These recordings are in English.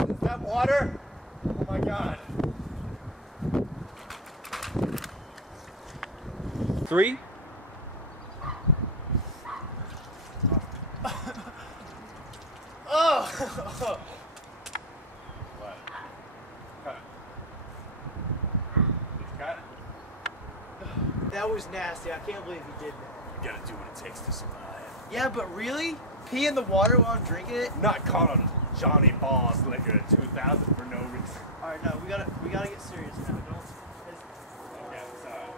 Is that water? Oh my god. 3. Oh! What? Cut. Cut? That was nasty. I can't believe you did that. You gotta do what it takes to survive. Yeah, but really? Pee in the water while I'm drinking it? Not caught on Johnny Boss Liquor 2000 for no reason. Alright, no, we gotta get serious now. Don't. Okay, sorry.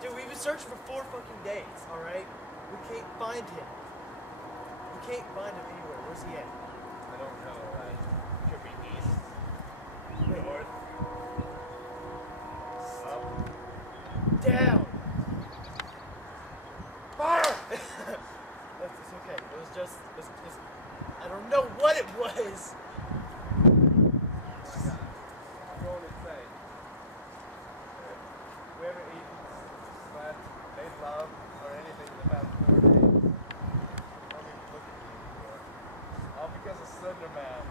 Dude, we've been searching for 4 fucking days, alright? We can't find him. We can't find him anywhere. Where's he at? I don't know. Could be east, north, up, Down! Fire! It's okay. It was just, I don't know what it was. I'm going insane. Whoever eats, slept, made love, or anything in the past 4 days, don't even look at me anymore. All because of Slender Man.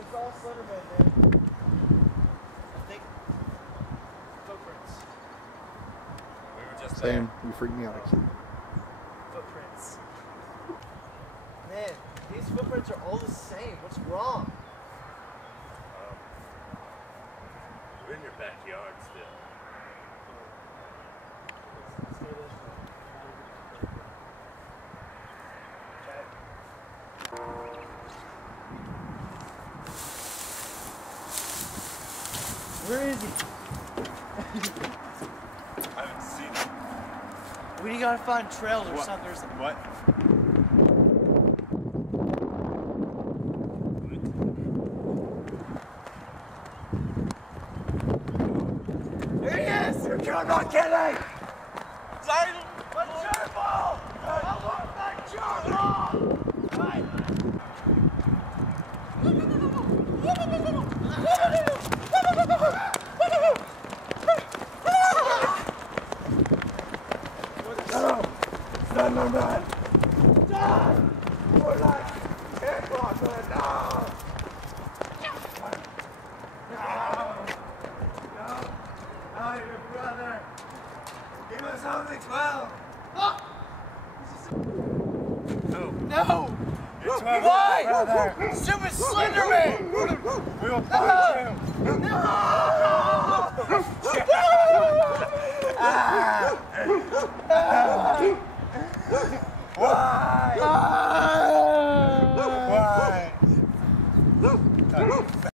It's all Slenderman, man. I think footprints. We were just Same. You freak me out, actually. Footprints. Man, these footprints are all the same. What's wrong? We're in your backyard still. Let's do this one. Okay. Where is he? I haven't seen it. We gotta find trails or What? something or something. What? There he is! You're not kidding! Zion! Let's gerbil! I want that gerbil! Right. Slender Man! Die! We're like kickboxer! No! No, your brother! He was only 12! No! Your 12 Why? brother! Stupid Slenderman! We will find you! Why?